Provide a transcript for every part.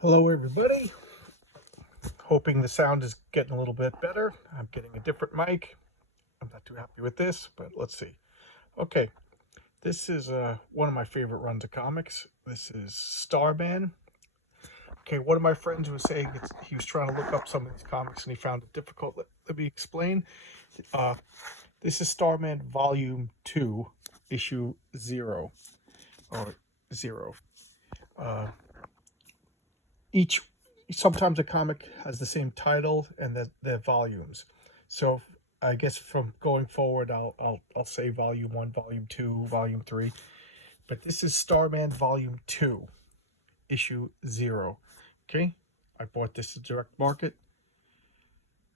Hello everybody, hoping the sound is getting a little bit better. I'm getting a different mic. I'm not too happy with this, but let's see. Okay, this is one of my favorite runs of comics. This is Starman. Okay, one of my friends was saying he was trying to look up some of these comics and he found it difficult. Let me explain. Uh, this is Starman Volume 2, Issue 0, or 0. Uh, each Sometimes a comic has the same title and the volumes. So I guess from going forward, I'll say Volume 1, Volume 2, Volume 3. But this is Starman Volume 2, Issue 0. Okay, I bought this at Direct Market.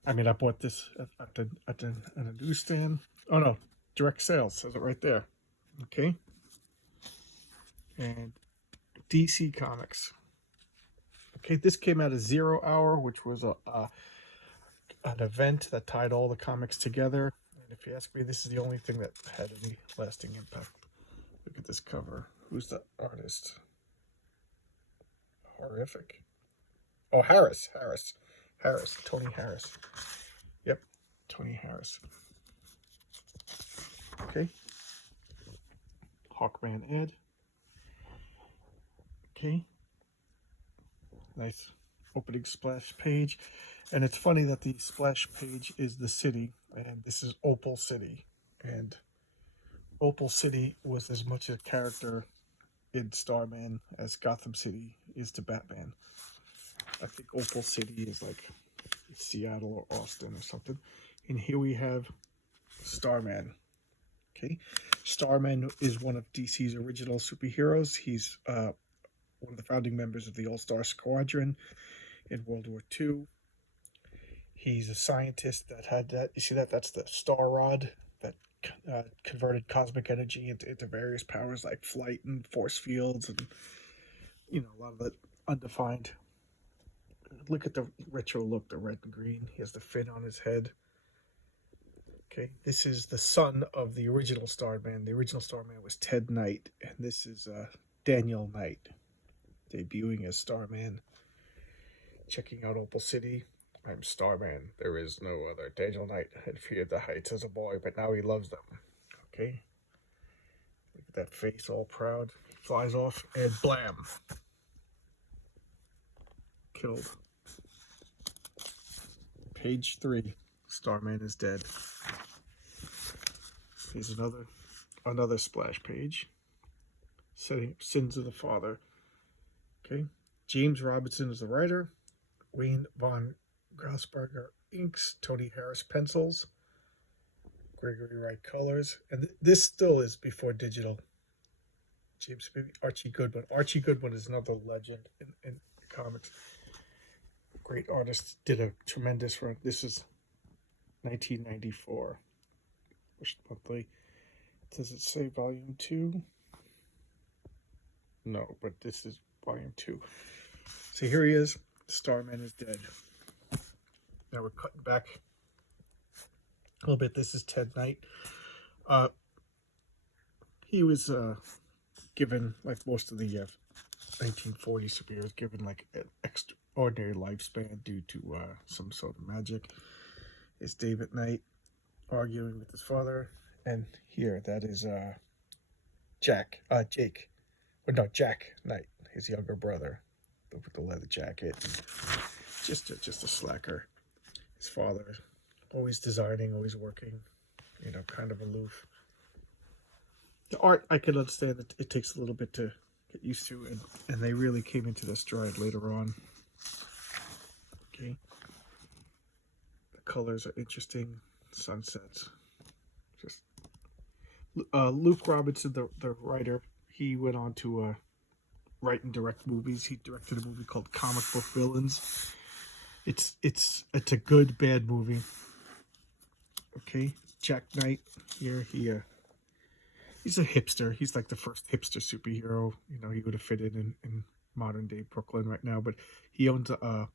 I bought this at a newsstand. Oh no, Direct Sales says it right there. Okay, and DC Comics. Okay, this came out of 0 Hour, which was an event that tied all the comics together. And if you ask me, this is the only thing that had any lasting impact. Look at this cover. Who's the artist? Horrific. Oh, Harris. Tony Harris. Yep, Tony Harris. Okay. Hawkman Ed. Okay. Nice opening splash page. And it's funny that the splash page is the city, and this is Opal City. And Opal City was as much a character in Starman as Gotham City is to Batman. I think Opal City is like Seattle or Austin or something. And here we have Starman. Okay, Starman is one of DC's original superheroes. He's one of the founding members of the All-Star Squadron in World War II. He's a scientist that had that. You see that? That's the Star Rod that converted cosmic energy into various powers like flight and force fields and a lot of the undefined. Look at the retro look, the red and green. He has the fin on his head. Okay, this is the son of the original Starman. The original Starman was Ted Knight, and this is Daniel Knight, debuting as Starman. Checking out Opal City. I'm Starman. There is no other. Daniel Knight had feared the heights as a boy, but now he loves them. Okay, look at that face, all proud. He flies off, and blam! Killed. Page 3. Starman is dead. Here's another splash page. Setting Sins of the Father. Okay. James Robinson is the writer. Wayne von Grausberger inks. Tony Harris pencils. Gregory Wright colors. And this still is before digital. James Archie Goodwin. Archie Goodwin is another legend in comics. Great artist. Did a tremendous run. This is 1994. Monthly. Does it say volume 2? No, but this is volume 2. So here he is. Starman is dead. Now we're cutting back a little bit. This is Ted Knight. He was given, like most of the 1940 superheroes, given like an extraordinary lifespan due to some sort of magic. It's David Knight arguing with his father, and here that is Jack Knight, his younger brother, with the leather jacket. Just a slacker. His father, always designing, always working, kind of aloof. The art, I can understand that it takes a little bit to get used to, and they really came into their stride later on. Okay. The colors are interesting. Sunsets. Just Luke Robinson, the writer, he went on to write and direct movies. He directed a movie called Comic Book Villains. It's a good bad movie. Okay, Jack Knight here. He's a hipster. He's like the first hipster superhero. He would have fit in modern day Brooklyn right now. But he owns a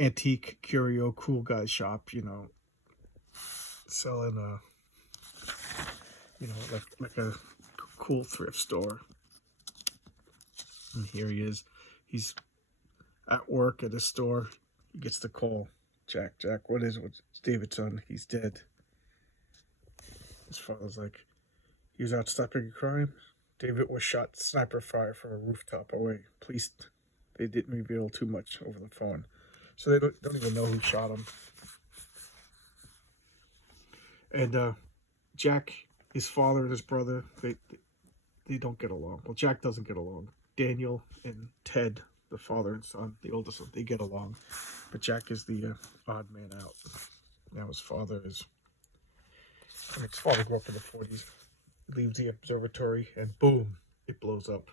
antique curio cool guy shop. Selling like a cool thrift store. And here he is. He's at work at a store. He gets the call. Jack, what is it? It's David's son. He's dead. His father's like, he was out stopping a crime. David was shot sniper fire from a rooftop away. Police, they didn't reveal too much over the phone. So they don't even know who shot him. And Jack, his father and his brother, they don't get along. Well, Jack doesn't get along. Daniel and Ted, the father and son, the oldest one, they get along. But Jack is the odd man out. Now his father is... his father grew up in the 40s. He leaves the observatory and boom, it blows up.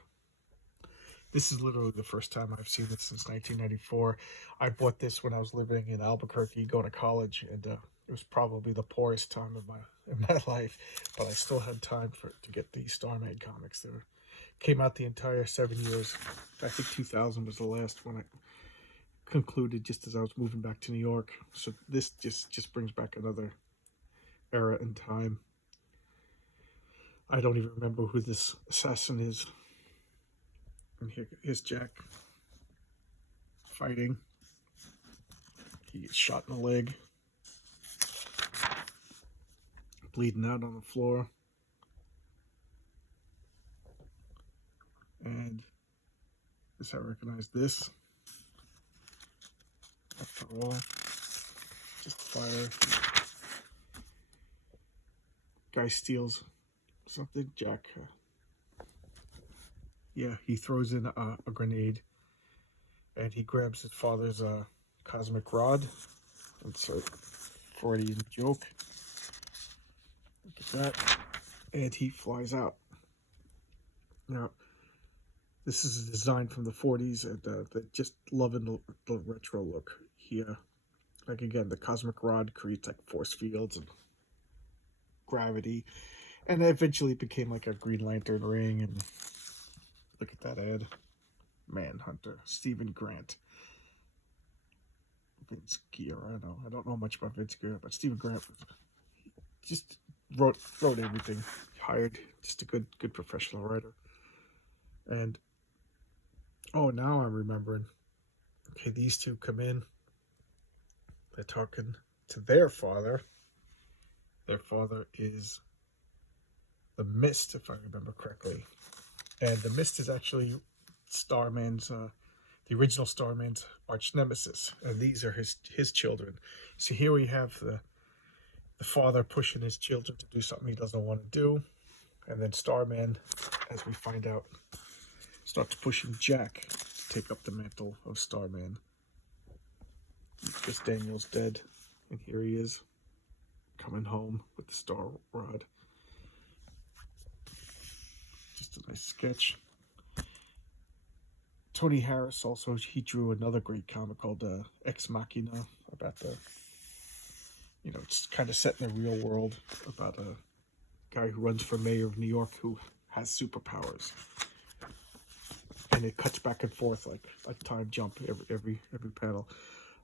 This is literally the first time I've seen this since 1994. I bought this when I was living in Albuquerque, going to college, and it was probably the poorest time of my life, but I still had time to get the Starman comics. They came out the entire 7 years. I think 2000 was the last one I concluded just as I was moving back to New York. So this just brings back another era in time. I don't even remember who this assassin is. And here's Jack fighting. He gets shot in the leg, bleeding out on the floor. And this, I recognize this. After all, just fire. Guy steals something. Jack, he throws in a grenade, and he grabs his father's cosmic rod. It's a Freudian joke. Look at that. And he flies out. Now, this is a design from the 40s, and they're just loving the retro look. Here, like again, the cosmic rod creates like force fields and gravity, and eventually it became like a Green Lantern ring. And look at that ad. Manhunter, Stephen Grant. Vince Guillermo. I don't know much about Vince Guillermo, but Stephen Grant just wrote everything. He hired just a good professional writer. And oh, now I'm remembering. Okay, these two come in. They're talking to their father. Their father is the Mist, if I remember correctly. And the Mist is actually Starman's, the original Starman's arch nemesis. And these are his children. So here we have the father pushing his children to do something he doesn't want to do. And then Starman, as we find out, starts pushing Jack to take up the mantle of Starman. Because Daniel's dead. And here he is, coming home with the star rod. Just a nice sketch. Tony Harris also, he drew another great comic called Ex Machina, about it's kind of set in the real world, about a guy who runs for mayor of New York who has superpowers. And it cuts back and forth like a time jump every panel.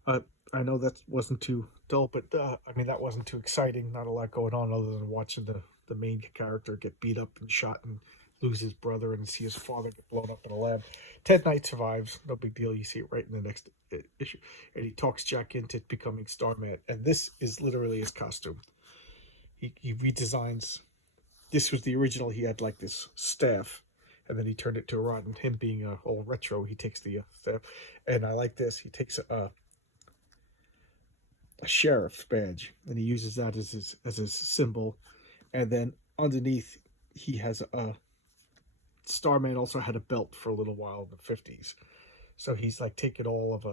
I know that wasn't too dull, but that wasn't too exciting. Not a lot going on other than watching the main character get beat up and shot and lose his brother and see his father get blown up in a lab. Ted Knight survives, no big deal. You see it right in the next issue. And he talks Jack into becoming Starman. And this is literally his costume. He redesigns. This was the original. He had like this staff, and then he turned it to a rod. And him being all retro, he takes the staff. And I like this. He takes a sheriff's badge, and he uses that as his symbol. And then underneath, he has a Starman also had a belt for a little while in the 50s. So he's like taking all of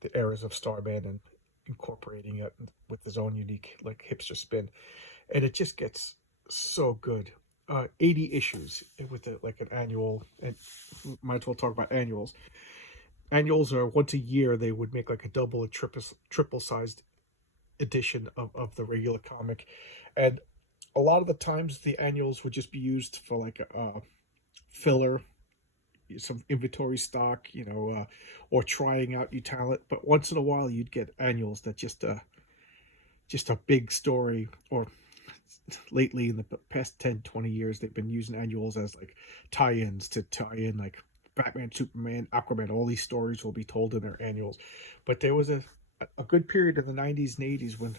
the eras of Starman and incorporating it with his own unique like hipster spin. And it just gets so good. 80 issues with an annual, and might as well talk about annuals. Annuals are once a year. They would make like a double or triple sized edition of the regular comic. And a lot of the times the annuals would just be used for like a filler, some inventory stock, or trying out new talent. But once in a while you'd get annuals that just a big story. Or lately in the past 10-20 years they've been using annuals as like tie-ins to tie in like Batman, Superman, Aquaman, all these stories will be told in their annuals. But there was a good period in the 90s and 80s when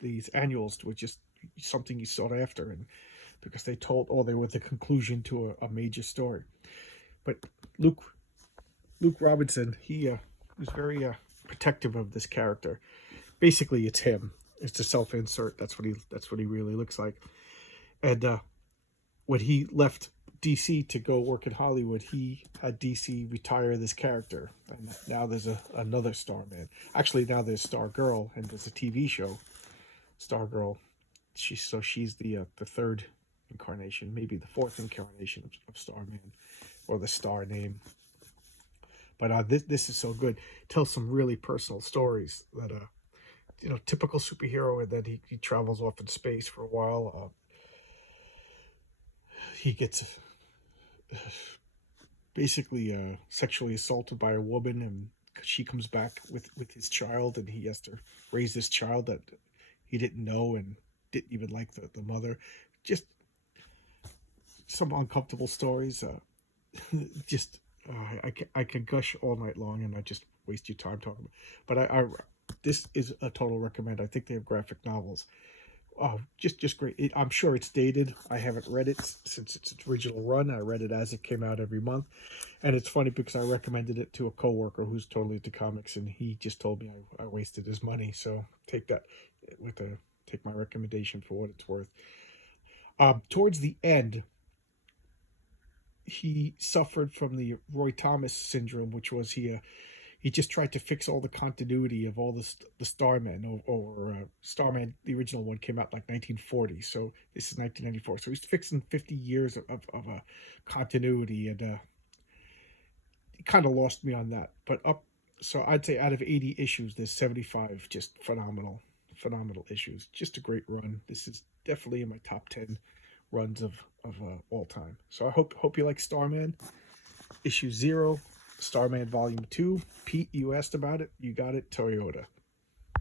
these annuals were just something you sought after, and because they told, or they were the conclusion to a major story. But Luke Luke Robinson, he was very protective of this character. Basically, it's him. It's a self-insert. That's what he really looks like. And when he left DC to go work in Hollywood, he had DC retire this character, and now there's another Starman. Actually, now there's Stargirl, and there's a TV show, Stargirl. She's the third incarnation, maybe the fourth incarnation of Starman, or the Star name. But this is so good. Tells some really personal stories that typical superhero, and then he travels off in space for a while. He gets basically sexually assaulted by a woman, and she comes back with his child, and he has to raise this child that he didn't know and didn't even like the mother. Just some uncomfortable stories. Just I can gush all night long, and I just waste your time talking about. But I this is a total recommend. I think they have graphic novels. Oh, just great. I'm sure it's dated. I haven't read it since its original run. I read it as it came out every month. And it's funny because I recommended it to a coworker who's totally into comics, and he just told me I wasted his money. So take my recommendation for what it's worth. Towards the end, he suffered from the Roy Thomas syndrome, which was he just tried to fix all the continuity of all the Starmen, or Starman. The original one came out like 1940, so this is 1994. So he's fixing 50 years of a continuity, and he kind of lost me on that. But so I'd say out of 80 issues, there's 75 just phenomenal issues. Just a great run. This is definitely in my top 10 runs of all time. So I hope you like Starman. Issue 0, Starman Volume 2. Pete, you asked about it. You got it. Toyota.